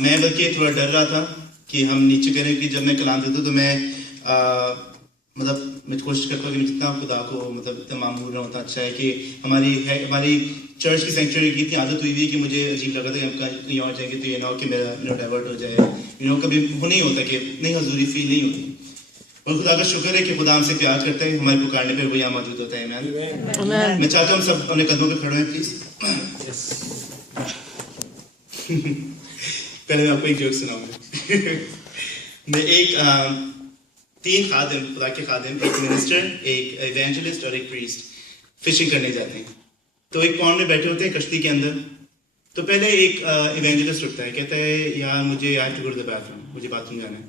میں بلکہ تھوڑا ڈر رہا تھا کہ ہم نیچے کریں کہ جب میں کلام دیتا ہوں تو میں میں کوشش کرتا ہوں کہ جتنا خدا کو اتنا معمول ہوتا اچھا ہے کہ ہماری چرچ کی سینکچوری کی اتنی عادت ہوئی ہے کہ مجھے عجیب لگا تھا کہ ہم کہیں اور جائیں گے تو یہ نہ ہو کہ میرا ڈائیورٹ ہو جائے، کبھی وہ نہیں ہوتا کہ نہیں حضوری فیل نہیں ہوتی. اور خدا کا شکر ہے کہ خدا ہم سے پیار کرتا ہے، ہمارے پکارنے پہ وہ یہاں موجود ہوتا ہے. میں چاہتا ہوں سب اپنے قدموں پہ کھڑے ہیں پلیز. پہلے میں آپ کو ایک جوک سناؤں گا. میں ایک 3 خادم، خدا کے خادم، ایک منسٹر، ایک ایونجلسٹ اور ایک پریسٹ فشنگ کرنے جاتے ہیں. تو ایک پونڈ میں بیٹھے ہوتے ہیں کشتی کے اندر. تو پہلے ایک ایونجلسٹ اٹھتا ہے، کہتا ہے یار مجھے I to go to the bathroom, مجھے باتھ روم جانا ہے.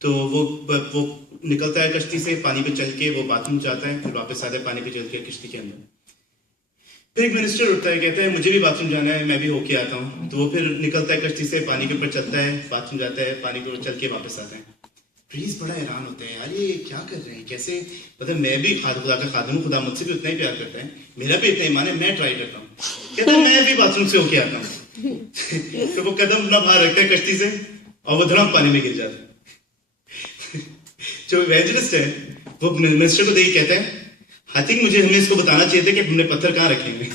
تو وہ نکلتا ہے کشتی سے، پانی پہ چل کے وہ باتھ روم جاتا ہے، پھر واپس آتا ہے پانی پہ چل کے کشتی کے اندر. پھر ایک منسٹر اٹھتا ہے، کہتا ہے مجھے بھی باتھ روم جانا ہے، میں بھی ہو کے آتا ہوں. تو وہ پھر نکلتا ہے کشتی سے، پانی کے اوپر چلتا ہے، باتھ روم جاتا ہے، پانی کے اوپر چل کے واپس آتا ہے. پریس بڑا حیران ہوتا ہے، یار یہ کیا کر رہے ہیں، کیسے، میں بھی خدا کا خادم ہوں، خدا مجھ سے بھی اتنا ہی پیار کرتا ہے، میرا بھی اتنا ایمان ہے، میں ٹرائی کرتا ہوں. کہتا ہے میں بھی باتھ روم سے ہو کے آتا ہوں. تو وہ قدم اپنا باہر رکھتا ہے کشتی سے اور وہ دھڑام پانی میں گر جاتا ہے. جو ایونجلسٹ ہے وہ منسٹر کو دیکھ کہتا ہے آئی تھنک ہمیں اس کو بتانا چاہیے تھا کہ ہم نے پتھر کہاں رکھے ہوئے.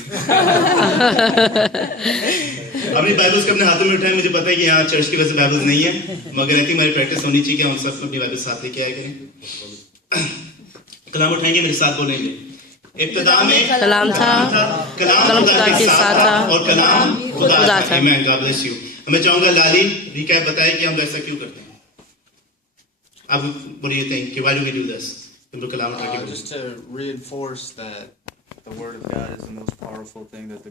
اپنی بائبلز کو اپنے ہاتھوں میں اٹھائیں. مجھے پتا ہے کہ یہاں چرچ کی وجہ سے بائبلز نہیں ہے، مگر آئی تھنک ہماری پریکٹس ہونی چاہیے کہ ہم سب اپنی بائبل ساتھ لے کے آیا کریں. کلام اٹھائیں گے، میرے ساتھ بولیں گے. ابتدا میں کلام تھا، کلام خدا کے ساتھ تھا اور کلام خدا تھا. آمین. God bless you. میں چاہوں گا لالی ریکیپ بتائے کہ ہم ایسا کیوں کرتے ہیں. اب what do you think? Why do we do this? Just to reinforce that the Word of God is the most powerful thing that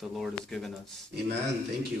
the Lord has given us. Amen. Thank you.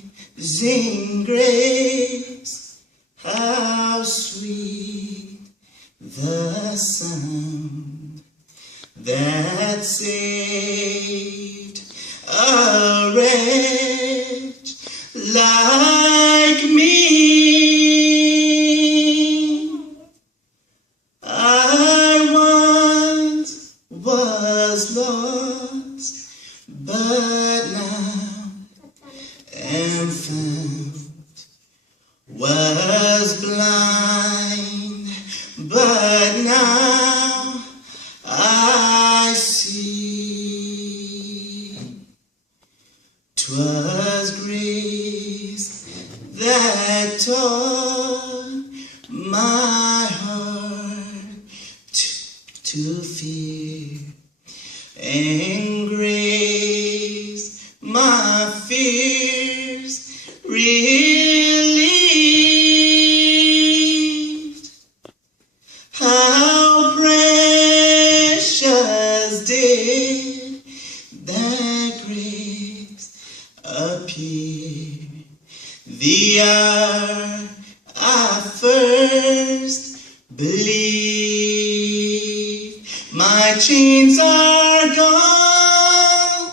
Amazing grace, how sweet the sound that saved a wretch like me. I once was lost, but now am found. Was blind, but now I see. 'Twas grace that taught my heart to fear, and grace my fears relieved. How precious did that grace appear the hour I first believed. My chains are gone,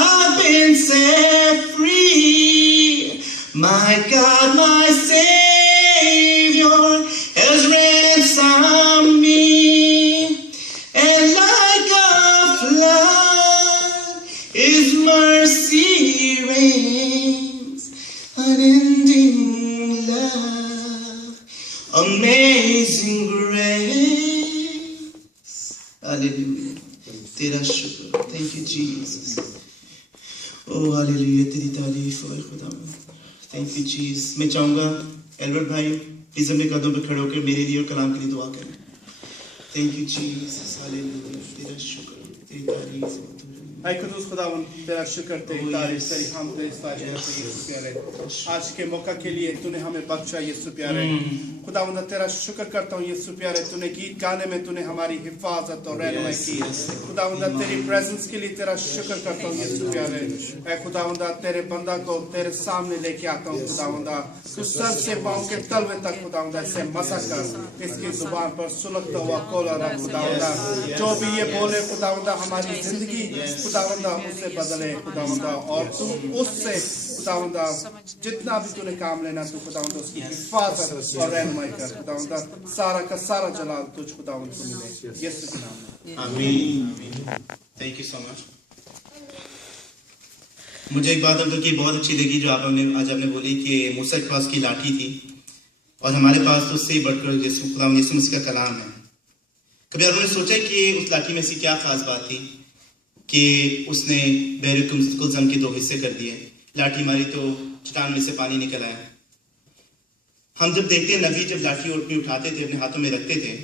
I've been set free. My God, my Savior has ransomed me. And like a flood, His mercy reigns, unending love, amazing grace. Hallelujah. Tera shukr. Thank you, Jesus. Oh, hallelujah. Teri tareef ho khuda. Thank you, Jesus. میں چاہوں گا Albert بھائی please اپنے قدموں پہ کھڑے ہو کر میرے لیے اور کلام کے لیے دعا کریں. Thank you, Jesus. Hallelujah. تیرا شکر، تیری تعریف. اے قدوس خداوند تیرا شکر تیری تعریف تیری حمد تیری ستائش کرتے ہیں یسوع پیارے. آج کے موقع کے لیے تو نے ہمیں بخشا یسوع پیارے. خداوند تیرا شکر کرتا ہوں یسوع پیارے, تو نے گیت گانے میں تو نے ہماری حفاظت اور رہنمائی کی. خداوند تیری پریزنس کے لیے تیرا شکر کرتا ہوں یسوع پیارے. اے خداوند تیرے بندہ کو تیرے سامنے لے کے آتا ہوں خداوند, تو سر سے پاؤں کے تلوے تک خداوند سے مسا کر اس کی زبان پر سلگتا ہوا کولا رب خداوند, جو بھی یہ بولے خداوند ہماری زندگی خداوند اس سے بدلے خداوند, اور تو اس سے خداوند جتنا بھی تو نے کام لینا تو خداوند اس کی حفاظت اور رہنمائی کر خداوند. سارا کا سارا جلال تجھ خداوند کو ملے یسوع کے نام میں آمین. تھینک یو سو مچ. مجھے ایک بات اب کی بہت اچھی لگی جو آپ نے آج آپ نے بولی کہ موسیٰ کے پاس کی لاٹھی تھی اور ہمارے پاس تو اس سے بڑھ کر یسوع مسیح کا کلام ہے. کبھی آپ نے سوچا کہ اس لاٹھی میں سے کیا خاص بات تھی کہ اس نے بحر کلثم کے 2 حصے کر دیے, لاٹھی ماری تو چٹان میں سے پانی نکل آیا. ہم جب دیکھتے ہیں نبی جب لاٹھی اٹھاتے تھے اپنے ہاتھوں میں رکھتے تھے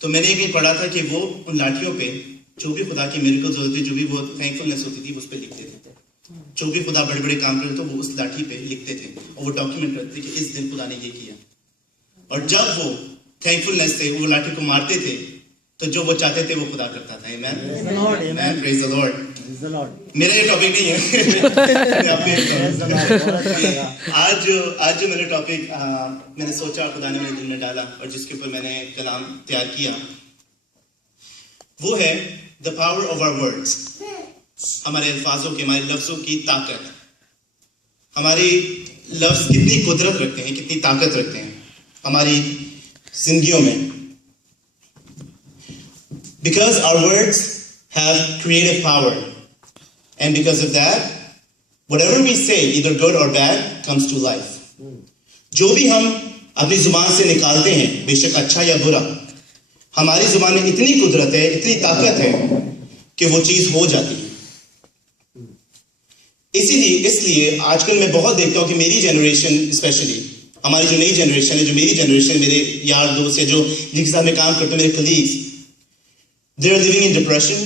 تو میں نے کہیں پڑھا تھا کہ وہ ان لاٹھیوں پہ جو بھی خدا کی میریکلز ہوتے تھے, جو بھی وہ تھینکفلنس ہوتی تھی اس پہ لکھتے تھے. جو بھی خدا بڑے بڑے کام کرتے تو وہ اس لاٹھی پہ لکھتے تھے اور وہ ڈاکیومنٹ کرتے تھے کہ اس دن خدا نے یہ کیا. اور جب وہ تھینکفلنس سے وہ لاٹھی کو مارتے تھے تو جو وہ چاہتے تھے وہ خدا کرتا تھا. آمین. پریز دی لارڈ. میرا یہ ٹاپک نہیں ہے. آج جو میرا ٹاپک میں نے سوچا خدا نے میرے دل میں ڈالا اور جس کے اوپر میں نے کلام تیار کیا وہ ہے the power of our words. ہمارے الفاظوں کی, ہمارے لفظوں کی طاقت. ہمارے لفظ کتنی قدرت رکھتے ہیں, کتنی طاقت رکھتے ہیں ہماری زندگیوں میں. Because our words have creative power, and because of that, whatever we say, either good or bad, comes to life. جو بھی ہم اپنی زبان سے نکالتے ہیں, بے شک اچھا یا برا, ہماری زبان میں اتنی قدرت ہے, اتنی طاقت ہے کہ وہ چیز ہو جاتی ہے. اس لیے آج کل میں بہت دیکھتا ہوں کہ میری جنریشن اسپیشلی, ہماری جو نئی جنریشن ہے, جو میری جنریشن, میرے یار دوست ہے جو جن کے ساتھ میں کام کرتا ہوں, میرے colleagues, they are living in depression,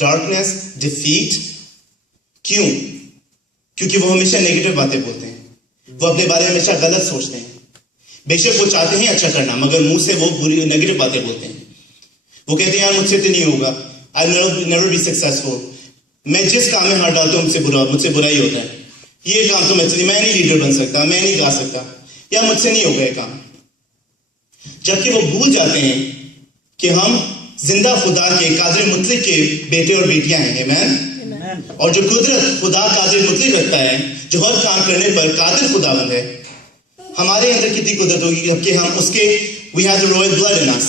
darkness, defeat. کیوں؟ کیونکہ وہ ہمیشہ نیگیٹو باتیں بولتے ہیں, وہ اپنے بارے میں ہمیشہ غلط سوچتے ہیں. بے شک وہ چاہتے ہیں اچھا کرنا مگر منہ سے وہ بری نیگیٹو باتیں بولتے ہیں. وہ کہتے ہیں یار مجھ سے تو نہیں ہوگا, I'll never be successful. میں جس کام میں ہاتھ ڈالتا ہوں مجھ سے برا ہی ہوتا ہے. یہ کام تو میں نہیں لیڈر بن سکتا, میں نہیں گا سکتا, یا مجھ سے نہیں ہوگا یہ کام. جبکہ وہ بھول جاتے ہیں کہ ہم زندہ خدا کے قادر مطلق کے بیٹے اور بیٹیاں ہیں. آمین. اور جو قدرت خدا قادر مطلق رکھتا ہے, جو ہر کام کرنے پر قادر خداوند ہے, ہمارے اندر کتنی قدرت ہوگی کہ ہم اس کے we have the royal blood in us.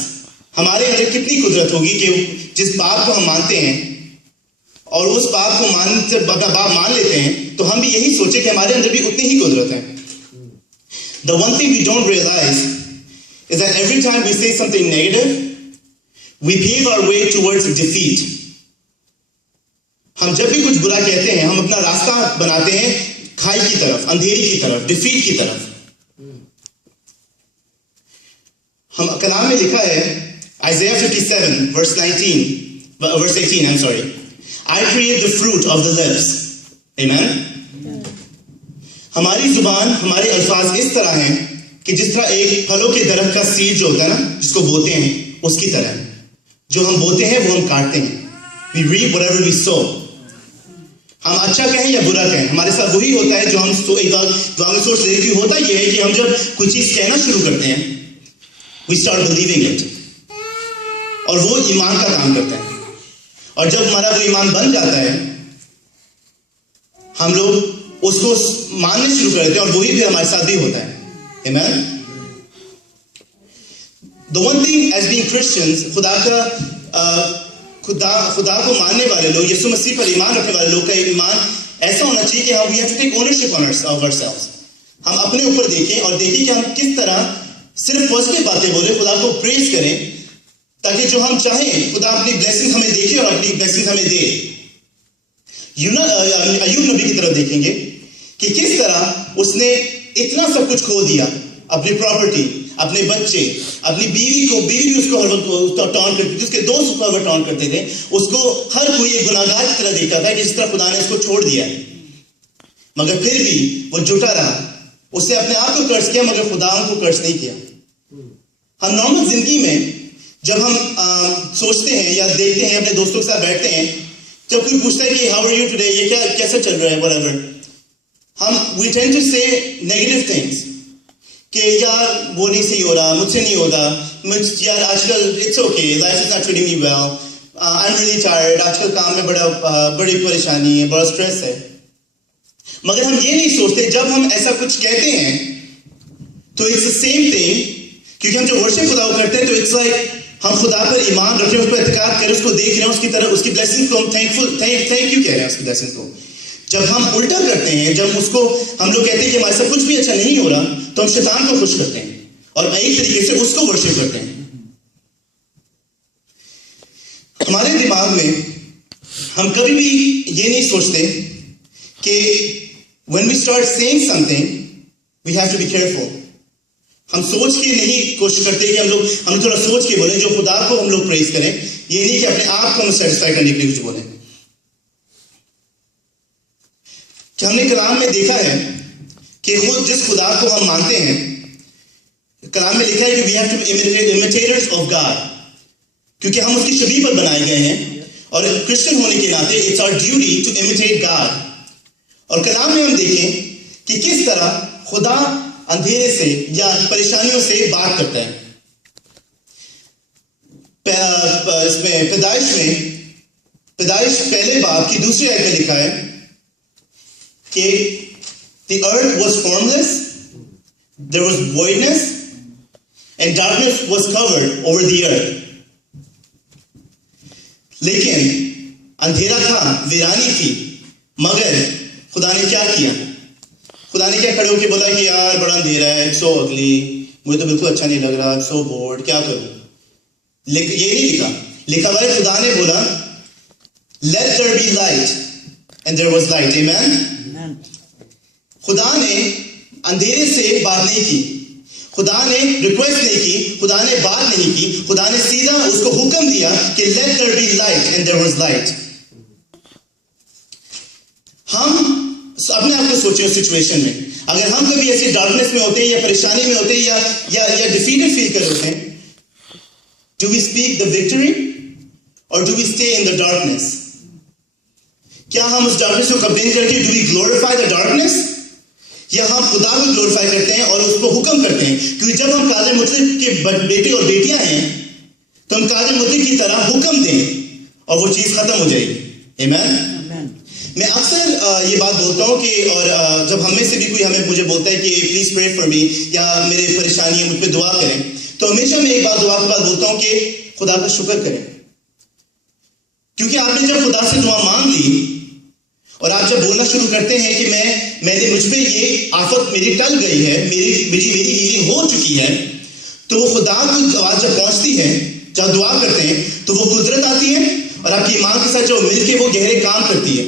ہمارے اندر کتنی قدرت ہوگی کہ جس بات کو ہم مانتے ہیں اور اس بات کو اپنا باپ مان لیتے ہیں تو ہم بھی یہی سوچیں کہ ہمارے اندر بھی اتنی ہی قدرت ہے. The one thing we don't realize is that every time we say something negative, we pave our way towards defeat. ہم جب بھی کچھ برا کہتے ہیں ہم اپنا راستہ بناتے ہیں کھائی کی طرف, اندھیری کی طرف, ڈیفیٹ کی طرف. ہم کلام میں لکھا ہے Isaiah 57 verse 18, I'm sorry. I create the fruit of the lips. Amen. ہماری زبان, ہمارے الفاظ اس طرح ہیں کہ جس طرح ایک پھلوں کے درخت کا سیڈ جو ہوتا ہے نا, جس کو بوتے ہیں, اس کی طرح. جو ہم بوتے ہیں وہ ہم کاٹتے ہیں. We reap whatever we sow. ہم اچھا کہیں یا برا کہیں, ہمارے ساتھ وہی ہوتا ہے جو ہم دعا میں سوچ لیتے ہیں. ہوتا یہ ہے کہ ہم جب کوئی چیز کہنا شروع کرتے ہیں we start believing it, اور وہ ایمان کا کام کرتا ہے. اور جب ہمارا وہ ایمان بن جاتا ہے ہم لوگ اس کو ماننے شروع کر دیتے ہیں, اور وہی بھی ہمارے ساتھ بھی ہوتا ہے. Amen. The one thing as being Christians, خدا کو ماننے والے لوگ, یسوع مسیح پر ایمان رکھنے والے لوگ کا ایمان ایسا ہونا چاہیے کہ we have to take ownership of ourselves. ہم اپنے اوپر دیکھیں اور دیکھیں کہ ہم کس طرح صرف پازیٹیو باتیں بولیں, خدا کو پریز کریں تاکہ جو ہم چاہیں خدا اپنی بلیسنگ ہمیں دیکھے اور اپنی بلیسنگ ہمیں دے. ایوب نبی کی طرف دیکھیں گے کہ کس طرح اس نے اتنا سب کچھ کھو دیا اپنی پراپرٹی, اپنے بچے, اپنی بیوی بھی اس کو ہر وقت ٹانٹ کرتی تھی, اس کے دوست اس کو ہر وقت ٹانٹ کرتے تھے, اس کو ہر کوئی ایک گناہگار کی طرح دیکھتا تھا کہ جس طرح خدا نے اس کو چھوڑ دیا ہے. مگر پھر بھی وہ جھوٹا رہا, اس نے اپنے آپ کو قرض کیا مگر خدا کو قرض نہیں کیا. ہم نارمل زندگی میں جب ہم سوچتے ہیں یا دیکھتے ہیں, اپنے دوستوں کے ساتھ بیٹھتے ہیں, جب کوئی پوچھتا ہے کہ ہاؤ آر یو ٹوڈے, یہ کیسا چل رہا ہے, وٹ ایور, ہم وی ٹینڈ ٹو سے نیگیٹو تھنگس کہ یار وہ نہیں صحیح ہو رہا, مجھ سے نہیں ہوگا, یار آج کل it's okay, life is not treating me well, I am really tired, آج کل کام میں بڑی پریشانی ہے, بڑا اسٹریس ہے. مگر ہم یہ نہیں سوچتے جب ہم ایسا کچھ کہتے ہیں تو اٹس دا سیم تھنگ, کیونکہ ہم جو ورشپ خدا کو کرتے ہیں تو اٹس لائک ہم خدا پر ایمان رکھ رہے ہیں, اس پر اعتقاد کر رہے ہیں, اس کو دیکھ رہے ہیں, اس کی طرح اس کی بلیسنگ کو ہم تھینک یو کہہ رہے ہیں, اس کی بلیسنگ کو. جب ہم الٹا کرتے ہیں, جب اس کو ہم لوگ کہتے ہیں کہ ہمارے ساتھ کچھ بھی اچھا نہیں ہو رہا, تو ہم شیطان کو خوش کرتے ہیں اور ایک طریقے سے اس کو ورشپ کرتے ہیں. ہمارے دماغ میں ہم کبھی بھی یہ نہیں سوچتے کہ when we start saying something we have to be careful. ہم سوچ کے نہیں کوشش کرتے کہ ہم تھوڑا سوچ کے بولیں, جو خدا کو ہم لوگ پریز کریں, یہ نہیں کہ اپنے آپ کو ہم سیٹسفائی کرنے کے لیے کچھ بولیں. کہ ہم نے کلام میں دیکھا ہے کہ خود جس خدا کو ہم مانتے ہیں, کلام میں لکھا ہے کہ we have to be imitators of God, کیونکہ ہم اس کی شبیہ پر بنائے گئے ہیں, اور کرسچن ہونے کے ناطے it's our duty to imitate God. اور کلام میں ہم دیکھیں کہ کس طرح خدا اندھیرے سے یا پریشانیوں سے بات کرتا ہے. اس میں پیدائش پہلے باب کی دوسری آیت میں لکھا ہے کہ the earth was formless, there was voidness and darkness was covered over the earth. لیکن اندھیرا تھا, ویرانی تھی, مگر خدا نے کیا کیا؟ خدا نے کیا کھڑے ہو کے بولا کہ یار بڑا اندھیرا ہے, سو اگلی, مجھے تو بالکل اچھا نہیں لگ رہا, سو بورڈ, کیا کروں؟ لیکن یہ نہیں لکھا ہوا ہے خدا نے بولا let there be light and there was light. Amen. خدا نے اندھیرے سے بات نہیں کی, خدا نے ریکویسٹ نہیں کی, خدا نے بات نہیں کی, خدا نے سیدھا اس کو حکم دیا کہ let there be light and there was light. ہم اپنے آپ کو سوچیں اس سچویشن میں, اگر ہم کبھی ایسی ڈارکنیس میں ہوتے ہیں یا پریشانی میں ہوتے ہیں یا ڈیفیٹڈ فیل کر ہوتے ہیں, do we speak the victory or do we stay in the darkness? کیا ہم اس ڈارکنیس کو کمپین کر کے do we glorify the darkness, یا ہم خدا کو گلوریفائی کرتے ہیں اور اس کو حکم کرتے ہیں؟ کیونکہ جب ہم قادر مطلق کے بیٹے اور بیٹیاں ہیں تو ہم قادر مطلق کی طرح حکم دیں اور وہ چیز ختم ہو جائے گی. آمین. میں اکثر یہ بات بولتا ہوں کہ, اور جب ہم میں سے بھی کوئی مجھے بولتا ہے کہ پلیز پرے فار می یا میرے پریشانی ہے مجھ پہ دعا کریں, تو ہمیشہ میں ایک بات دعا کے بعد بولتا ہوں کہ خدا کا شکر کریں. کیونکہ آپ نے جب خدا سے دعا مانگ لی اور آپ جب بولنا شروع کرتے ہیں کہ میں نے مجھ پہ یہ آفت میری ٹل گئی ہے, میری ہیلنگ ہو چکی ہے, تو وہ خدا کی آواز جب پہنچتی ہے, جب دعا کرتے ہیں تو وہ قدرت آتی ہے اور آپ کی ایمان کے ساتھ جو مل کے وہ گہرے کام کرتی ہے.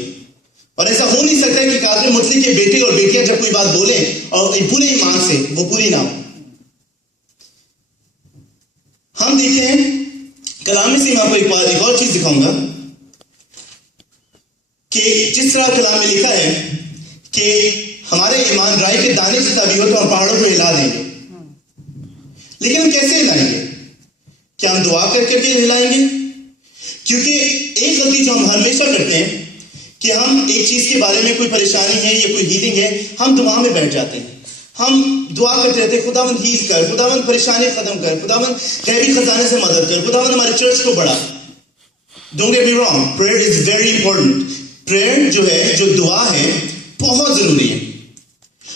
اور ایسا ہو نہیں سکتا کہ قادر مطلق کے بیٹے اور بیٹیاں جب کوئی بات بولیں اور پورے ایمان سے وہ پوری نہ ہو. ہم دیکھتے ہیں کلام میں سے میں آپ کو ایک اور چیز دکھاؤں گا کہ جس طرح کلام میں لکھا ہے کہ ہمارے ایمان رائے کے دانے جتنا بھی ہو تو ہم پہاڑوں کو ہلا دیں گے. لیکن ہم کیسے ہلائیں گے؟ کیا ہم دعا کر کے ہلائیں گے؟ کیونکہ ایک غلطی جو ہم ہمیشہ کرتے ہیں کہ ہم ایک چیز کے بارے میں کوئی پریشانی ہے یا کوئی ہیلنگ ہے, ہم دعا میں بیٹھ جاتے ہیں, ہم دعا کرتے رہتے ہیں خداوند ہیل کر, خداوند پریشانی ختم کر, خداوند غیبی خزانے سے مدد کر, خداوند ہمارے چرچ کو بڑھا. Don't get me wrong, prayer is very important. Prayer جو ہے, جو دعا ہے, بہت ضروری ہے.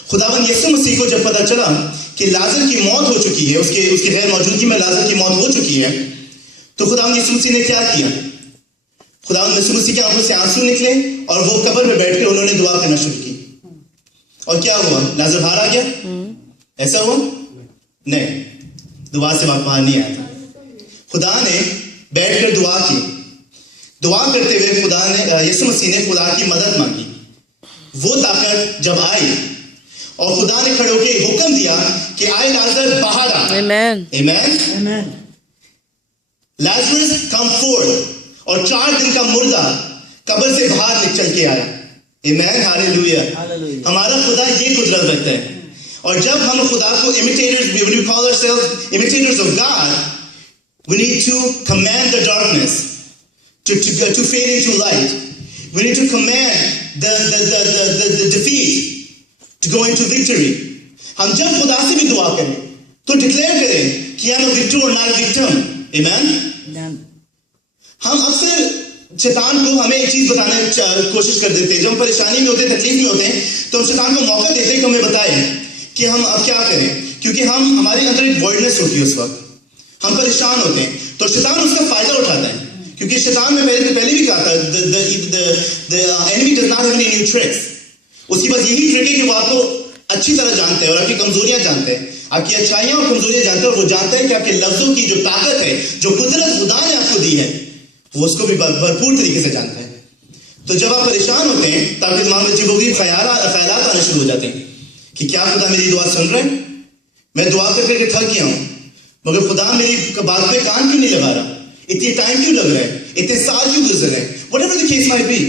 خداوند یسوع مسیح کو جب پتا چلا کہ لازر کی موت ہو چکی ہے, اس کی غیر موجودگی میں لازر کی موت ہو چکی ہے, تو خداوند یسوع مسیح نے کیا کیا؟ خداوند یسوع مسیح کی آنکھوں سے آنسو نکلے اور وہ قبر میں بیٹھ کے انہوں نے دعا کرنا شروع کی. اور کیا ہوا؟ لازر باہر آ گیا؟ ایسا ہوا؟ نہیں, دعا سے باہر نہیں آیا تھا. خدا نے بیٹھ کر دعا کی, دعا کرتے ہوئے خدا نے, یسوع مسیح نے خدا کی مدد مانگی. وہ طاقت جب آئی اور خدا نے کھڑے ہو کے حکم دیا کہ آئے لازر باہر آ. Amen. Amen. Amen. Lazarus come forth. اور 4 دن کا مردہ قبر سے باہر نکل کے آیا. Amen. Hallelujah. Hallelujah. ہمارا خدا یہ قدرت رکھتا ہے. اور جب ہم خدا کو imitators, when we call ourselves imitators of God, we need to command the darkness to fade into light. We need to command the defeat to go into victory. ہم جب خدا سے بھی دعا کریں تو ڈکلیئر کریں کہ I'm a victor or not a victim. Amen. Amen. ہم اکثر شیطان کو ہمیں ایک چیز بتانے کی کوشش کر دیتے ہیں. جب ہم پریشانی میں ہوتے ہیں, تکلیف میں ہوتے ہیں, تو ہم شیطان کو موقع دیتے ہیں کہ ہمیں بتائیں کہ ہم اب کیا کریں, کیونکہ ہمارے اندر ایک وائڈنس ہوتی ہے. اس وقت ہم پریشان ہوتے ہیں تو شیطان اس کا فائدہ اٹھاتا ہے, کیونکہ شیطان میں پہلے بھی کہا تھا the enemy does not have any new tricks. اس کی بس یہی ٹرک ہے کہ وہ آپ کو اچھی طرح جانتے ہیں اور آپ کی کمزوریاں جانتے ہیں, آپ کی اچھائیاں اور کمزوریاں جانتے ہیں, اور وہ جانتا ہے کہ آپ کے لفظوں کی جو طاقت ہے, جو قدرت خدا نے آپ کو دی ہے, وہ اس کو بھی بھرپور طریقے سے جانتا ہے. تو جب آپ پریشان ہوتے ہیں تو آپ کے دماغ میں عجیب و غریب خیالات آنے شروع ہو جاتے ہیں کہ کیا خدا میری دعا سن رہے ہیں, میں دعا کر کے تھک گیا ہوں, مگر خدا میری بات پہ کان کیوں نہیں لگا رہا, اتنی ٹائم کیوں لگ رہا ہے, اتنے سال کیوں گزر رہے ہیں, whatever the case might be.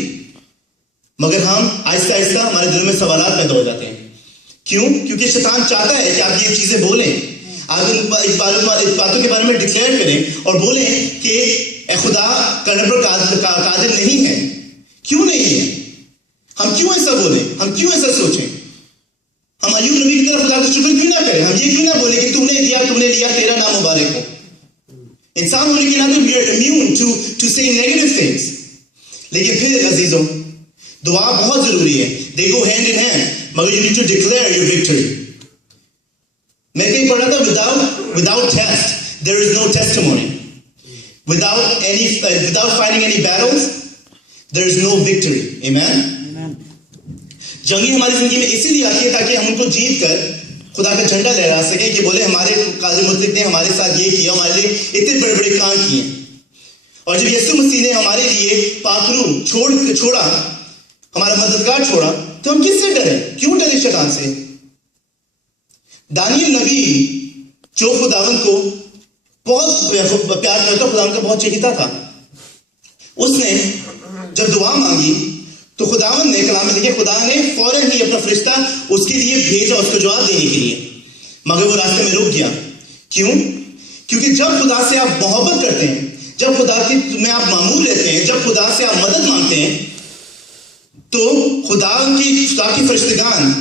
مگر ہم آہستہ آہستہ ہمارے دلوں میں سوالات پیدا ہو جاتے ہیں. کیوں؟ کیونکہ شیطان چاہتا ہے کہ آپ یہ چیزیں بولیں, آپ ان باتوں کے بارے میں ڈکلیئر کریں اور بولیں کہ اے خدا کرنے پر قادر نہیں ہے. کیوں نہیں ہے؟ ہم کیوں ایسا بولیں, ہم کیوں ایسا سوچیں, ہم ایوب نبی کی طرف خدا کا شکر کیوں نہ کریں, ہم یہ کیوں نہ بولیں کہ تم نے لیا, تیرا نام مبارک ہو. انسان ہونے کے ناطے we are immune to say negative things. لیکن پھر عزیزوں, دعا بہت ضروری ہے. They go hand in hand. مگر you need to declare your victory. میں کہیں پڑھا تھا without test there is no testimony. Without fighting any battles there is no victory. Amen. Amen. جنگی ہماری زندگی میں اسی لیے آتی ہے تاکہ ہم ان کو جیت کر خدا کا جھنڈا لہرا سکیں کہ بولے ہمارے قاضی مطلق نے ہمارے ساتھ یہ کیا, ہمارے لیے اتنے بڑے بڑے کام کیے. اور جب یسوع مسیح نے ہمارے لیے پاکرو چھوڑا, ہمارا مددگار چھوڑا, تو ہم کس سے ڈرے, کیوں ڈرے شیطان سے. دانیل نبی جو خداوند کو بہت پیار کرتا, خداوند کا بہت چہیتا تھا, اس نے جب دعا مانگی تو خداوند نے کلام میں دیکھے خدا نے فوراً ہی اپنا فرشتہ اس کے لیے بھیجا اس کو جواب دینے کے لیے, مگر وہ راستے میں رک گیا. کیوں؟ کیونکہ جب خدا سے آپ محبت کرتے ہیں, جب خدا میں آپ معمول رہتے ہیں, جب خدا سے آپ مدد مانگتے ہیں, تو خدا کی فرشتگان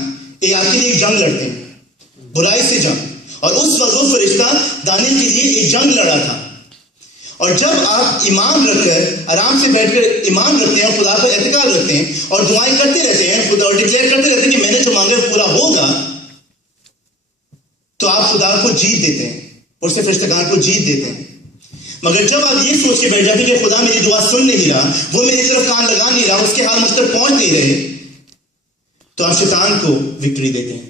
آپ کے لیے ایک جنگ لڑتے ہیں, برائی سے جنگ. اور اس وقت وہ فرشتہ دانیل کے لیے ایک جنگ لڑا تھا. اور جب آپ ایمان رکھ کر آرام سے بیٹھ کر ایمان رکھتے ہیں اور خدا پر اعتقاد رکھتے ہیں اور دعائیں کرتے رہتے ہیں, خدا اور ڈکلیئر کرتے رہتے ہیں کہ میں نے جو مانگا پورا ہوگا, تو آپ خدا کو جیت دیتے ہیں, اس سے فرشتگان کو جیت دیتے ہیں. مگر جب آپ یہ سوچ کے بیٹھ جاتے ہیں کہ خدا میری دعا سن نہیں رہا, وہ میری طرف کان لگا نہیں رہا, اس کے حال مجھ تک پہنچ نہیں رہے, تو آپ شیطان کو وکٹری دیتے ہیں.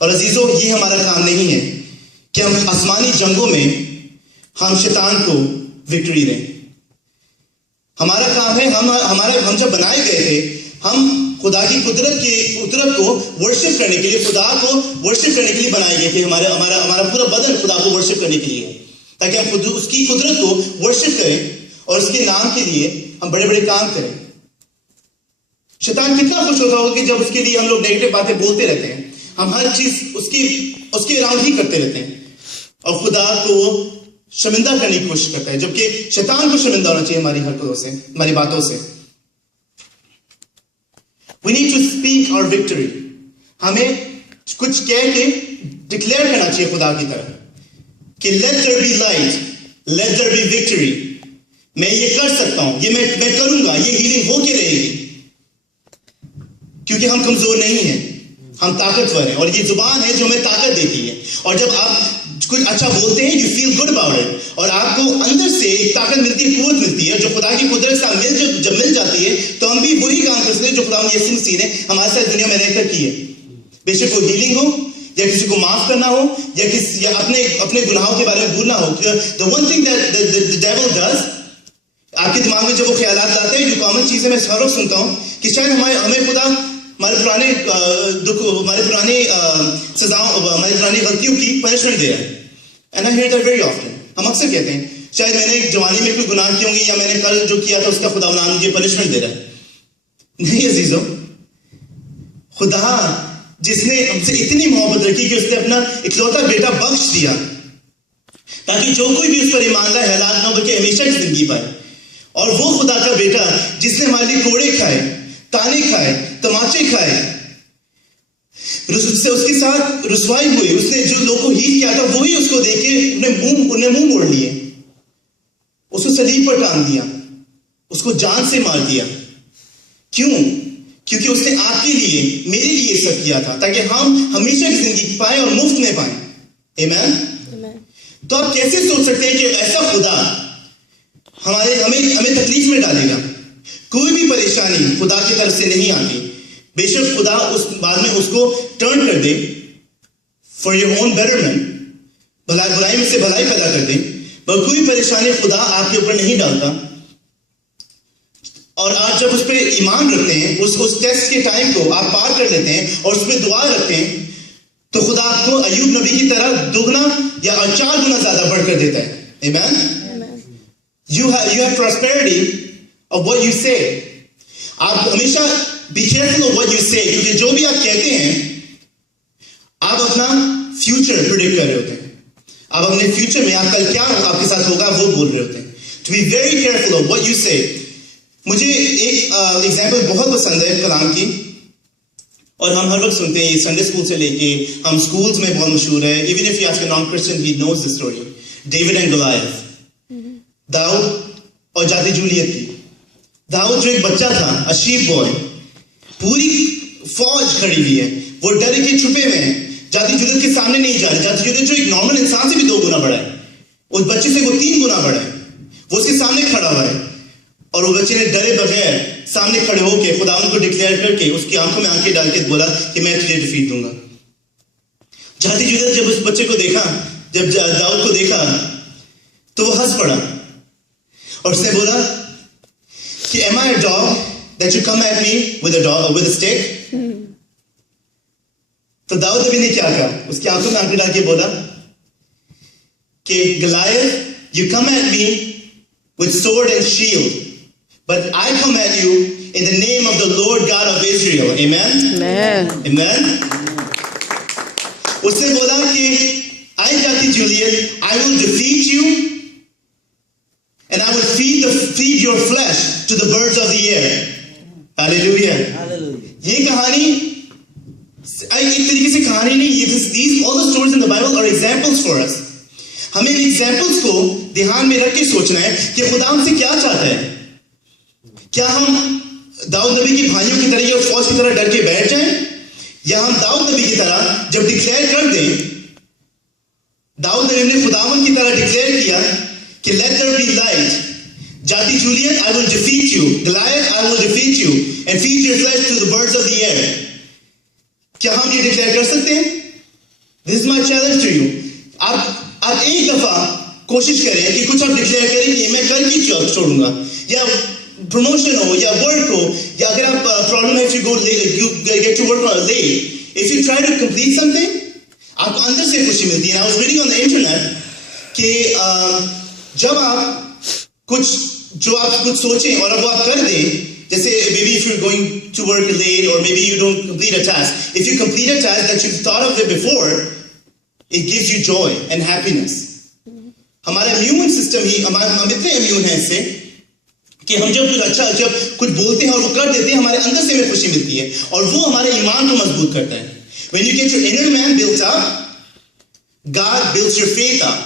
اور عزیزوں, یہ ہمارا کام نہیں ہے کہ ہم آسمانی جنگوں میں ہم شیطان کو وکٹری دیں. ہمارا کام ہے, ہم جب بنائے گئے تھے, ہم خدا کی قدرت کو ورشپ کرنے کے لیے, خدا کو ورشپ کرنے کے لیے بنائے گئے کہ ہمارا پورا بدن خدا کو ورشپ کرنے کے لیے ہے, تاکہ ہم خود اس کی قدرت کو ورشپ کریں اور اس کے نام کے لیے ہم بڑے بڑے کام کریں. شیطان کتنا خوش ہوتا ہوگا کہ جب اس کے لیے ہم لوگ نیگیٹو باتیں بولتے رہتے ہیں, ہم ہر چیز اس کے اراؤنڈ ہی کرتے رہتے ہیں, اور خدا کو شرمندہ کرنے کی کوشش کرتا ہے, جبکہ شیطان کو شرمندہ ہونا چاہیے ہماری حرکتوں سے, ہماری باتوں سے. We need to speak our victory. ہمیں کچھ کہہ کے ڈکلیئر کرنا چاہیے خدا کی طرف کہ let there be light, let there be victory. میں یہ کر سکتا ہوں, یہ میں کروں گا, یہ ہیلنگ ہو کے رہے گی, کیونکہ ہم کمزور نہیں ہیں, ہم طاقتور ہیں, اور یہ زبان ہے جو ہمیں طاقت دیتی ہے. اور جب آپ کچھ اچھا بولتے ہیں, you feel good about it, اور آپ کو اندر سے ایک طاقت ملتی ہے, قوت ملتی ہے, جو خدا کی قدرت سے جب مل جاتی ہے, تو ہم بھی وہی کام کر سکتے ہیں جو خدا یسوع مسیح نے ہمارے ساتھ دنیا میں رہ کر کی ہے. بے شک وہ ہیلنگ ہو, یا کسی کو معاف کرنا ہو, یا اپنے گناہوں کے بارے میں بھولنا ہو. The one thing that the devil does, آپ کے دماغ میں جب وہ خیالات آتے ہیں, جو کامن چیزیں میں ہر وقت سنتا ہوں کہ شاید ہمیں خدا ہمارے پرانے دکھوں، ہمارے پرانے سزاؤں، ہماری پرانی غلطیوں کی پنشمنٹ دے رہا ہے. And I hear that very often. ہم اکثر کہتے ہیں شاید میں نے جوانی میں کوئی گناہ کیے ہوں گے یا میں نے کل جو کیا تھا اس کا خدا مجھے پنشمنٹ دے رہا ہے. نہیں عزیزو، خدا جس نے ہم سے اتنی محبت رکھی کہ اس نے اپنا اکلوتا بیٹا بخش دیا تاکہ جو کوئی بھی اس پر ایمان لائے ہلاک نہ ہو بلکہ ہمیشہ کی زندگی پائے. اور وہ خدا کا بیٹا جس نے ہمارے لیے کوڑے کھائے، تانے کھائے، تماچے کھائے، اس کے ساتھ رسوائی ہوئی، اس نے جو لوگوں کو ہیٹ کیا تھا وہی اس کو دیکھ کے انہیں منہ موڑ لیے، اس کو صلیب پر ٹانگ دیا، اس کو جان سے مار دیا. کیوں؟ کیونکہ اس نے آپ کے لیے، میرے لیے یہ سب کیا تھا تاکہ ہم ہمیشہ کی زندگی پائیں اور مفت میں پائیں. آمین. تو آپ کیسے سوچ سکتے ہیں کہ ایسا خدا ہمیں تکلیف میں ڈالے گا؟ کوئی بھی پریشانی خدا کی طرف سے نہیں آتی. بے شک خدا اس بعد میں اس کو ٹرن کر دے فار یور اون بیٹرمنٹ، بھلائی میں سے بھلائی پیدا کر دے، مگر کوئی پریشانی خدا آپ کے اوپر نہیں ڈالتا. اور آپ جب اس پہ ایمان رکھتے ہیں، اس ٹیسٹ کے ٹائم کو آپ پار کر لیتے ہیں اور اس پہ دعا رکھتے ہیں، تو خدا آپ کو ایوب نبی کی طرح دگنا یا 4 گنا زیادہ بڑھ کر دیتا ہے. آمین. You have prosperity of what you say. آپ ہمیشہ be careful of what you say، کیونکہ جو بھی آپ کہتے ہیں آپ اپنا فیوچر پریڈکٹ کر رہے ہوتے ہیں. آپ اپنے فیوچر میں آپ کل کیا آپ کے ساتھ ہوگا وہ بول رہے ہوتے ہیں. To be very careful of what you say. مجھے ایک ایگزامپل بہت پسند ہے کلام کی، اور ہم ہر وقت سنتے ہیں، یہ سنڈے اسکول سے لے کے ہم اسکولز میں بہت مشہور ہے. Even if you ask a non-Christian, he knows the story. David and Goliath. داؤد اور جاتی جولیت کی. داؤد جو ایک بچہ تھا، a sheep boy، پوری فوج کھڑی ہوئی ہے، وہ ڈر کے چھپے ہوئے ہیں، جاتی جولیت کے سامنے نہیں جا رہے. جاتی جولیت جو ایک نارمل انسان سے بھی 2 گنا بڑا ہے، اس بچے سے وہ 3 گنا بڑا ہے، وہ اس کے سامنے کھڑا ہوا ہے. اور وہ بچے نے ڈرے بغیر سامنے کھڑے ہو کے خدا ان کو ڈکلیئر کر کے اس کی آنکھوں میں آنکھیں ڈال کے بولا کہ میں تجھے ڈیفیٹ دوں گا. جاتی جولیت جب اس بچے کو دیکھا، جب داؤد کو دیکھا تو وہ ہنس پڑا اور اس نے بولا کہ am I a dog that you come at me with a stick؟ تو داؤد نبی نے کیا کہا؟ اس کی آنکھوں میں آنکھیں ڈال کے بولا کہ Goliath, you come at me with sword and shield, but I come at you in the name of the Lord God of Israel. Amen? Amen. Amen? اس نے بولا کہ I جاتی جولیت, I will defeat you and I will feed your flesh to the birds of the air. Hallelujah. یہ کہانی ایک طریقے سے کہانی نہیں، all the stories in the Bible are examples for us. ہمیں ان ایگزامپلس کو دھیان میں رکھ کے سوچنا ہے کہ خدا ہم سے کیا چاہتا ہے. کیا ہم داؤد نبی کے بھائیوں کی طرح یا فوج کی طرح ڈر کے بیٹھ جائیں، یا ہم داؤد نبی کی طرح جب ڈکلیئر کر دیں، داؤد نبی نے خداوند کی طرح ڈکلیئر کیا کہ let there be light. جاتی جولیت, I will defeat you. Goliath, I will defeat you and feed your flesh to the birds of the air. کیا ہم یہ ڈکلیئر کر سکتے ہیں؟ This is my challenge to you. آپ ایک دفعہ کوشش کریں کہ کچھ آپ ڈکلیئر کریں کہ میں کل کی چھوڑوں گا، یا پروموشن ہو یا ورک ہو، یا اگر آپ پرابلم ہے you get to work late. If you try to complete something, آپ کو اندر سے خوشی ملتی ہے. I was reading on the internet کہ جب آپ کچھ جو آپ کچھ سوچیں اور اب وہ آپ کر دیں، جیسے maybe if you're going to work late or maybe you don't complete a task, if you complete a task that you've thought of it before, it gives you joy and happiness. ہمارا immune system ہی ہم اتنے immune ہیں اس سے کہ ہم جب کچھ بولتے ہیں اور وہ کر دیتے ہیں، ہمارے اندر سے ہمیں خوشی ملتی ہے اور وہ ہمارے ایمان کو مضبوط کرتا ہے. When you get your inner man built up, God builds your faith up.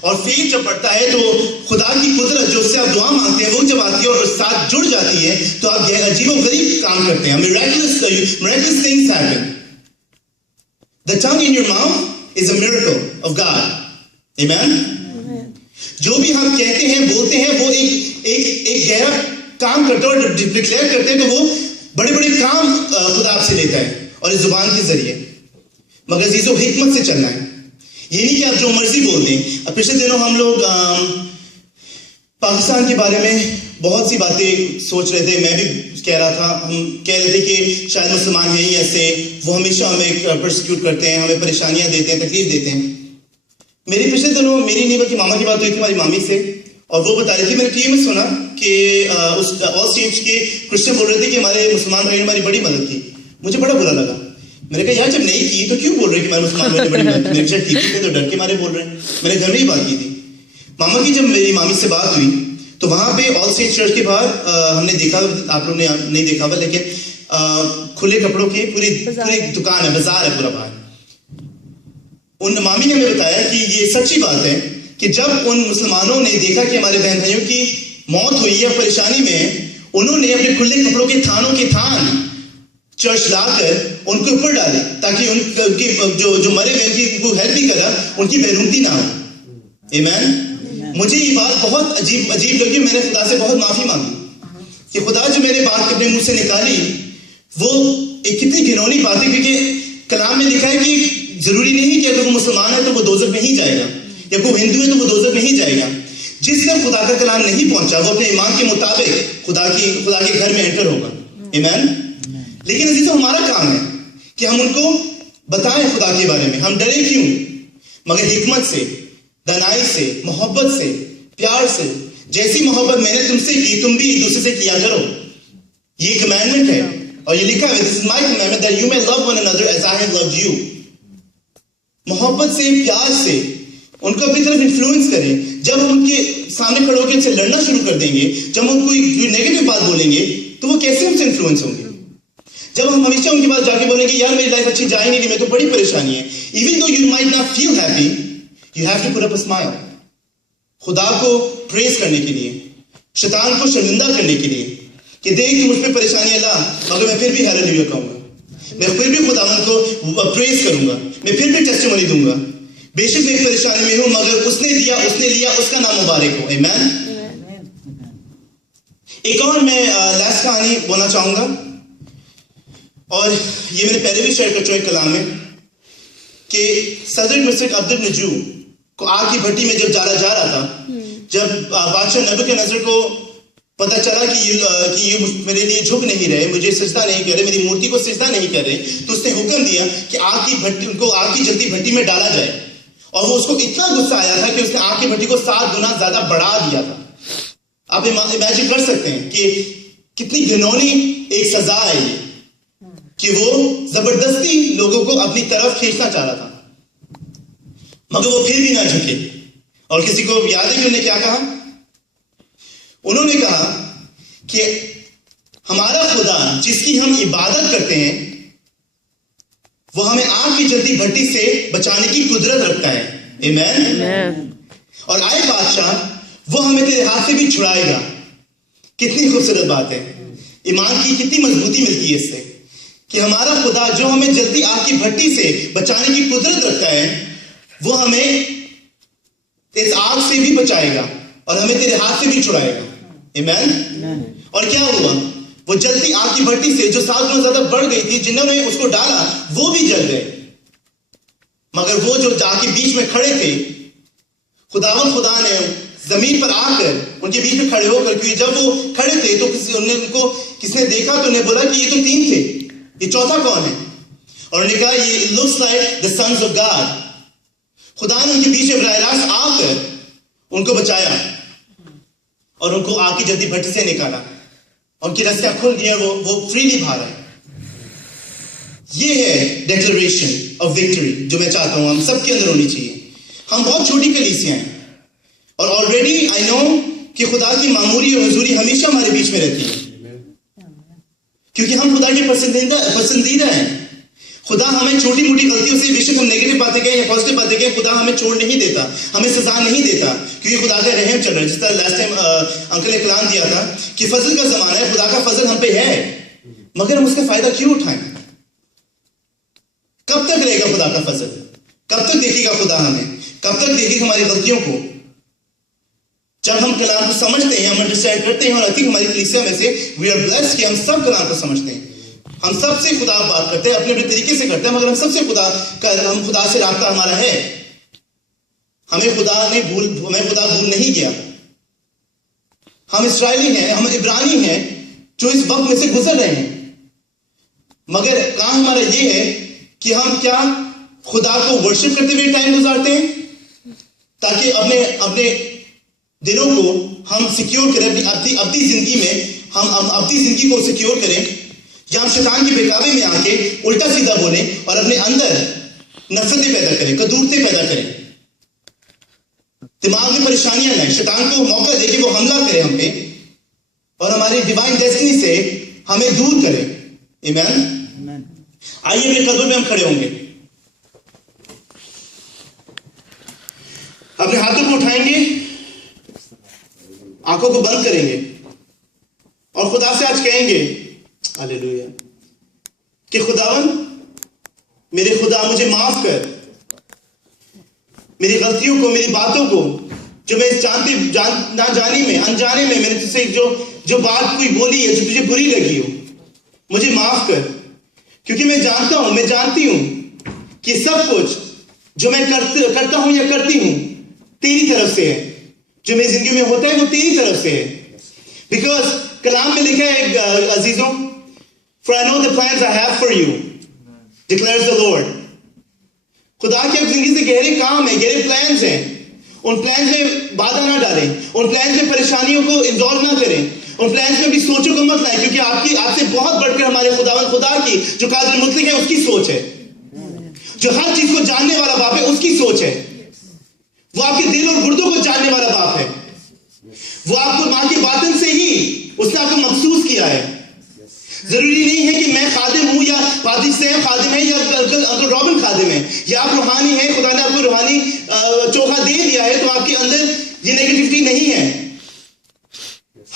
اور فیتھ جب بڑھتا ہے تو خدا کی قدرت جو اس سے آپ دعا مانگتے ہیں وہ جب آتی ہے اور ساتھ جڑ جاتی ہے تو آپ عجیب و غریب کام کرتے ہیں. Miraculous things happen. The tongue in your mouth is a miracle of God. Amen? جو بھی ہم کہتے ہیں بولتے ہیں وہ ایک گہرا کام کرتے ہیں اور ڈکلیئر کرتے ہیں تو وہ بڑے بڑے کام خدا آپ سے لیتا ہے اور اس زبان کے ذریعے. مگر عزیزو حکمت سے چلنا ہے. یہ نہیں کہ آپ جو مرضی بول دیں. اب پچھلے دنوں ہم لوگ پاکستان کے بارے میں بہت سی باتیں سوچ رہے تھے. میں بھی کہہ رہا تھا, ہم کہہ رہے تھے کہ شاید مسلمان ہیں ہی ایسے, وہ ہمیشہ ہمیں پرسیکیوٹ کرتے ہیں, ہمیں پریشانیاں دیتے ہیں, تکلیف دیتے ہیں. میری پچھلے دنوں میری نہیں بلکہ ماما کی بات ہوئی تھی ہماری مامی سے, اور وہ بتا رہی تھی, میں نے ٹی وی میں سنا کہ اس آل سینٹس کے کرسچن بول رہے تھے کہ ہمارے مسلمان بھائی نے ہماری بڑی مدد کی. مجھے بڑا برا لگا. میں نے کہا یار جب نہیں کی تو کیوں بول رہے کہ ہمارے مسلمان بھائی نے بڑی مدد کی؟ میرے شاید ٹی وی پہ تو ڈر کے مارے بول رہے ہیں. میں نے گھر میں ہی بات کی تھی ماما کی. جب میری مامی سے بات ہوئی تو وہاں پہ آل سینٹس چرچ کے باہر ہم نے دیکھا, آپ لوگوں نے نہیں دیکھا ہوا, لیکن کھلے کپڑوں کی پوری دکان ہے, بازار ہے پورا باہر. ان مامی نے ہمیں بتایا کہ یہ سچی بات ہے کہ جب ان مسلمانوں نے دیکھا کہ ہمارے بہن بھائیوں کی موت ہوئی ہے, پریشانی میں ہے, انہوں نے اپنے کھلے کپڑوں کے تھانوں کے تھان چرچ لا کر ان کے اوپر ڈالے تاکہ ان کی جو مرے ہوئے ان کو ہیلپ بھی کرا, ان کی بےرومتی نہ ہو. آمین. مجھے یہ بات بہت عجیب لگی. میں نے خدا سے بہت معافی مانگی کہ خدا جو میں نے بات اپنے منہ سے نکالی وہ ایک کتنی گھنونی بات ہے, کیونکہ کلام میں لکھا ہے کہ ضروری نہیں کہ اگر وہ مسلمان ہے تو وہ دوزخ میں ہی جائے گا, یا کوئی ہندو ہے تو وہ دوزخ میں ہی جائے گا. جس تک خدا کا کلام نہیں پہنچا وہ اپنے ایمان کے مطابق خدا کے گھر میں انٹر ہوگا. آمین. لیکن عزیزو ہمارا کام ہے کہ ہم ان کو بتائیں خدا کے بارے میں. ہم ڈرے کیوں؟ مگر حکمت سے, دانائی سے, محبت سے, پیار سے. جیسی محبت میں نے تم سے کی تم بھی ایک دوسرے سے کیا کرو. یہ کمانڈمنٹ ہے اور یہ لکھا ہے, this is my commandment that you may love one another as I have loved you. محبت سے, پیار سے ان کو اپنی طرف انفلوئنس کریں. جب ہم ان کے سامنے کھڑے ہو کے ان سے لڑنا شروع کر دیں گے, جب ہم کوئی نیگیٹو بات بولیں گے تو وہ کیسے ہم سے انفلوئنس ہوں گے؟ جب ہم ہمیشہ ان کے پاس جا کے بولیں گے یار میری لائف اچھی جائے نہیں, میں تو بڑی پریشانی ہے, even though you might not feel happy, you have to put up a smile. خدا کو پریز کرنے کے لیے, شیطان کو شرمندہ کرنے کے لیے کہ دیکھ کہ مجھ پہ پریشانی اللہ, مگر میں پھر بھی ہیلیلویا کہوں گا, میں پھر بھی خداوند کو پریز کروں گا, میں پھر بھی ٹیسٹیمونی دوں گا. بے شک میں پریشانی میں ہوں مگر اس نے دیا, اس نے لیا, اس کا نام مبارک ہو. آمین. ایک اور میں لاسٹ کہانی بولنا چاہوں گا, اور یہ میں نے پہلے بھی شیئر کر چکا کلام میں, کہ صدر مصر عبد النجو کو آگ کی بھٹی میں جب ڈالا جا رہا تھا, جب بادشاہ نبوکدنیزر کو پتہ چلا کہ یہ میرے لیے جھک نہیں رہے, مجھے سجدہ نہیں کر رہے, میری مورتی کو سجدہ نہیں کر رہے, تو اس نے حکم دیا کہ آگ کی بھٹی, ان کو آگ کی جلتی بھٹی میں ڈالا جائے. اور وہ اس کو اتنا غصہ آیا تھا کہ اس نے آگ کی بھٹی کو 7 گنا زیادہ بڑھا دیا تھا. آپ امیجن کر سکتے ہیں کہ کتنی گھنونی ایک سزا ہے یہ, کہ وہ زبردستی لوگوں کو اپنی طرف کھینچنا چاہ رہا تھا, مگر وہ پھر بھی نہ جھکے. اور کسی کو یاد ہے کہ انہوں نے کیا کہا؟ انہوں نے کہا کہ ہمارا خدا جس کی ہم عبادت کرتے ہیں وہ ہمیں آگ کی جلتی بھٹی سے بچانے کی قدرت رکھتا ہے. آمین. اور آئے بادشاہ وہ ہمیں تیرے ہاتھ سے بھی چھڑائے گا. کتنی خوبصورت بات ہے, ایمان کی کتنی مضبوطی ملتی ہے اس سے, کہ ہمارا خدا جو ہمیں جلتی آگ کی بھٹی سے بچانے کی قدرت رکھتا ہے وہ ہمیں اس آگ سے بھی بچائے گا اور ہمیں تیرے ہاتھ سے بھی چھڑائے گا. آمین. اور کیا ہوا؟ وہ جلتی آگ کی بھٹی سے جو 7 گنا زیادہ بڑھ گئی تھی, جنہوں نے اس کو ڈالا وہ بھی جل گئے, مگر وہ جو آگ کے بیچ میں کھڑے تھے, خدا نے زمین پر آ کر ان کے بیچ میں کھڑے ہو کر, کیونکہ جب وہ کھڑے تھے تو کس نے دیکھا تو انہیں بولا کہ یہ تو 3 تھے, یہ چوتھا کون ہے؟ اور انہوں نے کہا یہ looks like the sons of God. خدا نے ان کے بیچ میں براہ راست آ کر ان کو بچایا اور ان کو آگ کی جلتی بھٹی سے نکالا, ان کی رستیاں کھل گئی, وہ فریلی بھاگ رہے. یہ ہے ڈیکلریشن آف وکٹری جو میں چاہتا ہوں ہم سب کے اندر ہونی چاہیے. ہم بہت چھوٹی کلیسیاں ہیں اور آلریڈی آئی نو کہ خدا کی معمولی اور حضوری ہمیشہ ہمارے بیچ میں رہتی ہے, کیونکہ ہم خدا کے پسندیدہ ہیں. خدا ہمیں چھوٹی موٹی غلطیوں سے, بے شک ہم نیگیٹو باتیں کہیں یا پازیٹو باتیں کہیں, خدا ہمیں چھوڑ نہیں دیتا, ہمیں سزا نہیں دیتا, کیونکہ خدا کا رحم چل رہا ہے. جس طرح لاسٹ ٹائم انکل نے کلام دیا تھا کہ فضل کا زمانہ ہے, خدا کا فضل ہم پہ ہے, مگر ہم اس کا فائدہ کیوں اٹھائیں؟ کب تک رہے گا خدا کا فضل؟ کب تک دیکھے گا خدا ہمیں؟ کب تک دیکھے گا ہماری غلطیوں کو؟ جب ہم کلام کو سمجھتے ہیں, ہم انڈرسٹینڈ کرتے ہیں, اور آئی تھنک ہماری کلیسیا میں سے وی آر بلیسڈ کہ ہم سب کلام کو سمجھتے ہیں, ہم سب سے خدا بات کرتے ہیں, اپنے اپنے طریقے سے کرتے ہیں, مگر ہم سب سے خدا سے رابطہ ہمارا ہے. ہمیں خدا بھول نہیں گیا. ہم اسرائیلی ہیں, ہم عبرانی ہیں جو اس وقت میں سے گزر رہے ہیں, مگر کام ہمارا یہ ہے کہ ہم کیا خدا کو ورشپ کرتے ہوئے ٹائم گزارتے ہیں تاکہ اپنے دلوں کو ہم سیکیور کریں, اپنی ابدی زندگی میں ہم ابدی زندگی کو سیکیور کریں, یا ہم شیطان کے بہکاوے میں آ کے الٹا سیدھا بولیں اور اپنے اندر نفرتیں پیدا کریں, کدورتیں پیدا کریں, دماغ میں پریشانیاں لائیں, شیطان کو موقع دے کہ وہ حملہ کرے ہم پہ اور ہماری ڈیوائن ڈیسٹنی سے ہمیں دور کرے. آمین. آئیے اپنے قدموں میں ہم کھڑے ہوں گے, اپنے ہاتھوں کو اٹھائیں گے, آنکھوں کو بند کریں گے اور خدا سے آج کہیں گے ہاللیلویا کہ خداوند میرے خدا مجھے معاف کر, میری غلطیوں کو, میری باتوں کو جو میں نہ جانی میں انجانے میں نے تجھ سے جو بات کوئی بولی ہے جو تجھے بری لگی ہو, مجھے معاف کر, کیونکہ میں جانتا ہوں, میں جانتی ہوں کہ سب کچھ جو میں کرتا ہوں یا کرتی ہوں تیری طرف سے ہے, جو میری زندگی میں ہوتا ہے وہ تیری طرف سے ہے. بیکاز کلام میں لکھا ہے عزیزوں, for I know the plans I have for you declares the Lord. خدا کی زندگی سے گہرے کام ہیں, گہرے پلانز ہیں, ان پلانز میں بادھا نہ ڈالیں, ان پلانز میں پریشانیوں کو انڈور نہ کریں, ان پلانز میں بھی سوچوں کو مت لائیں, کیونکہ آپ سے بہت بڑھ کر ہمارے خدا کی جو قادر مطلق ہے اس کی سوچ ہے, جو ہر چیز کو جاننے والا باپ ہے اس کی سوچ ہے, وہ آپ کے دل اور گردوں کو جاننے والا باپ ہے, وہ آپ کو ماں کے باطن سے ہی اس نے آپ کو مخصوص کیا ہے. ضروری نہیں ہے کہ میں خادم ہوں یا فادر سیم خادم ہے یا انکل رابن خادم ہے, یا آپ روحانی ہیں, خدا نے آپ کو روحانی چوکھا دے دیا ہے تو آپ کے اندر یہ نیگیٹیوٹی نہیں ہے.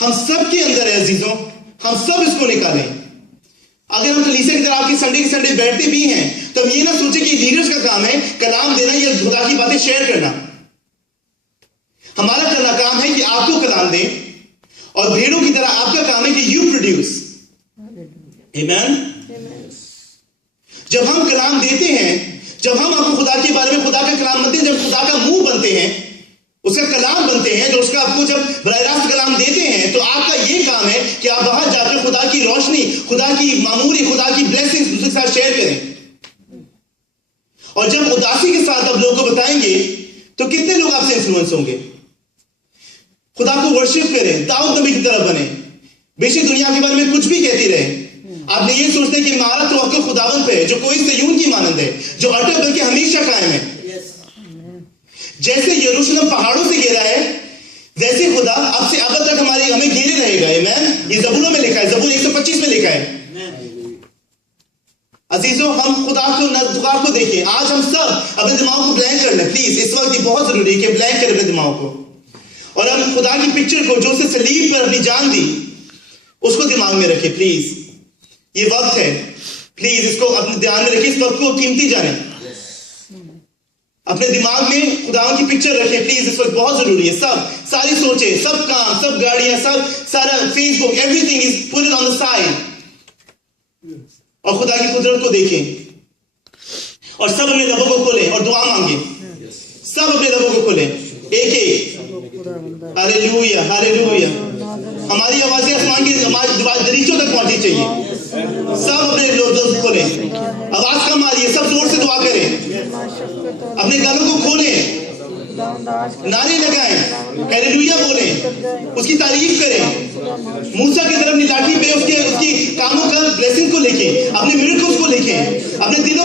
ہم سب کے اندر ہے عزیزوں, ہم سب اس کو نکالیں. اگر ہم کلیسے کی طرح آپ کی سنڈے بیٹھتے بھی ہیں تو ہم یہ نہ سوچیں کہ لیڈرز کا کام ہے کلام دینا یا خدا کی باتیں شیئر کرنا. ہمارا کرنا کام ہے کہ آپ کو کلام دیں, اور بھیڑوں کی طرح آپ کا کام ہے کہ یو پروڈیوس. آمین. جب ہم کلام دیتے ہیں, جب ہم آپ کو خدا کے بارے میں خدا کا کلام بنتے ہیں, جب خدا کا منہ بنتے ہیں, اس کا کلام بنتے ہیں, جو اس کا آپ کو جب براہ راست کلام دیتے ہیں, تو آپ کا یہ کام ہے کہ آپ باہر جا کر خدا کی روشنی, خدا کی معمولی, خدا کی بلیسنگز دوسرے کے ساتھ شیئر کریں. اور جب اداسی کے ساتھ آپ لوگوں کو بتائیں گے تو کتنے لوگ آپ سے انفلوئنس ہوں گے. خدا کو ورشپ کریں, داؤد نبی کی طرح بنیں, بے شک دنیا کے بارے میں کچھ بھی کہتی رہے, آپ نے یہ سوچتے کہ ہمارا توقع خداوند پہ ہے جو کوئی صیون کی مانند ہے, جو اٹل بلکہ ہمیشہ قائم ہے. جیسے یروشلم پہاڑوں سے گھیرا ہے ویسے خدا اب سے ابد تک ہمیں گھیرے رہے گا. آمین. یہ زبوروں میں لکھا ہے, زبور 125 میں لکھا ہے. عزیزوں ہم خدا کو دیکھیں. آج ہم سب اپنے دماغ کو بلینک کر لیں پلیز. اس وقت یہ بہت ضروری ہے کہ بلینک کریں اپنے دماغ کو, اور ہم خدا کی پکچر کو جو اسے صلیب پر اپنی جان دی اس کو دماغ میں رکھیں پلیز. یہ وقت ہے, پلیز اس کو اپنے دھیان میں رکھیں, اس وقت کو قیمتی جانیں. اپنے دماغ میں خدا کی پکچر رکھیں پلیز, اس وقت بہت ضروری ہے. ساری سوچیں, سب کام, سب گاڑیاں, سارا Facebook, everything is put it on the side, اور خدا کی قدرت کو دیکھیں, اور سب اپنے لبوں کو کھولیں اور دعا مانگیں. سب اپنے لبوں کو کھولیں ایک ایک. ہاللیلویا ہاللیلویا. ہماری آوازیں آسمان کی دریچوں تک پہنچنی چاہیے. سب اپنے لوگ کھولیں, آواز کم آ رہی ہے, سب زور سے دعا کریں, اپنے گالوں کو کھولیں, نعرے لگائیں, ہاللیلویا بولیں, اس کی تعریف کریں. موسیٰ کی طرف اپنی لاٹھی پہ اس کی کاموں کا بلیسنگ کو لکھیں, اپنے میرکلز کو لکھیں, اپنے دلوں